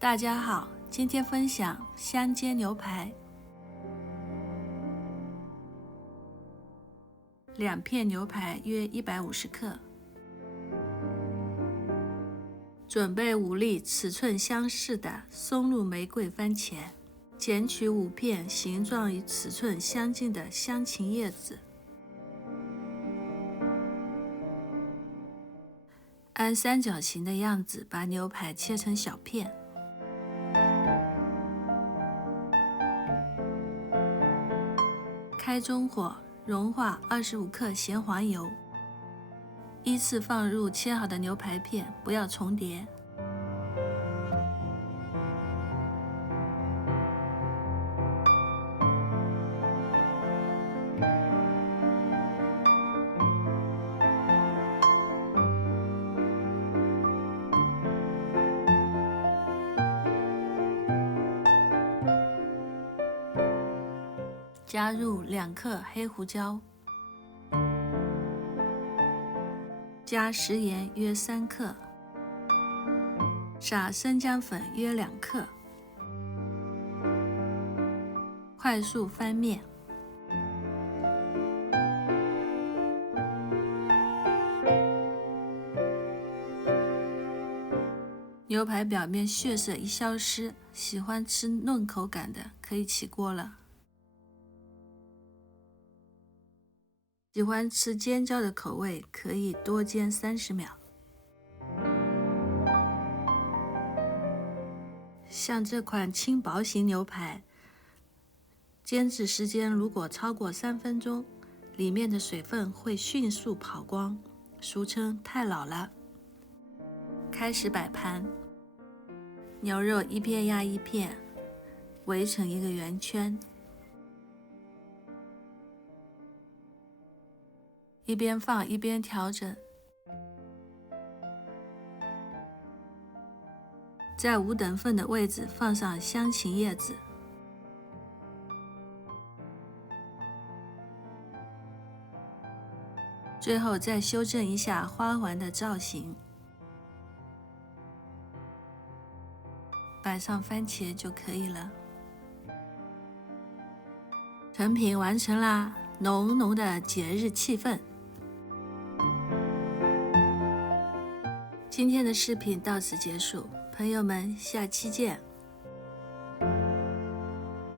大家好，今天分享香煎牛排。2片牛排约150克，准备5粒尺寸相似的松露玫瑰番茄，剪取5片形状与尺寸相近的香芹叶子，按三角形的样子把牛排切成小片。开中火，融化25克咸黄油，依次放入切好的牛排片，不要重叠。加入2克黑胡椒，加食盐约3克，撒生姜粉约2克，快速翻面。牛排表面血色一消失，喜欢吃嫩口感的可以起锅了。喜欢吃尖椒的口味可以多煎30秒。像这款轻薄型牛排，煎制时间如果超过3分钟，里面的水分会迅速跑光，俗称太老了。开始摆盘，牛肉一片压一片，围成一个圆圈。一边放一边调整，在5等份的位置放上香芹叶子，最后再修正一下花环的造型，摆上番茄就可以了。成品完成啦，浓浓的节日气氛。今天的视频到此结束，朋友们，下期见。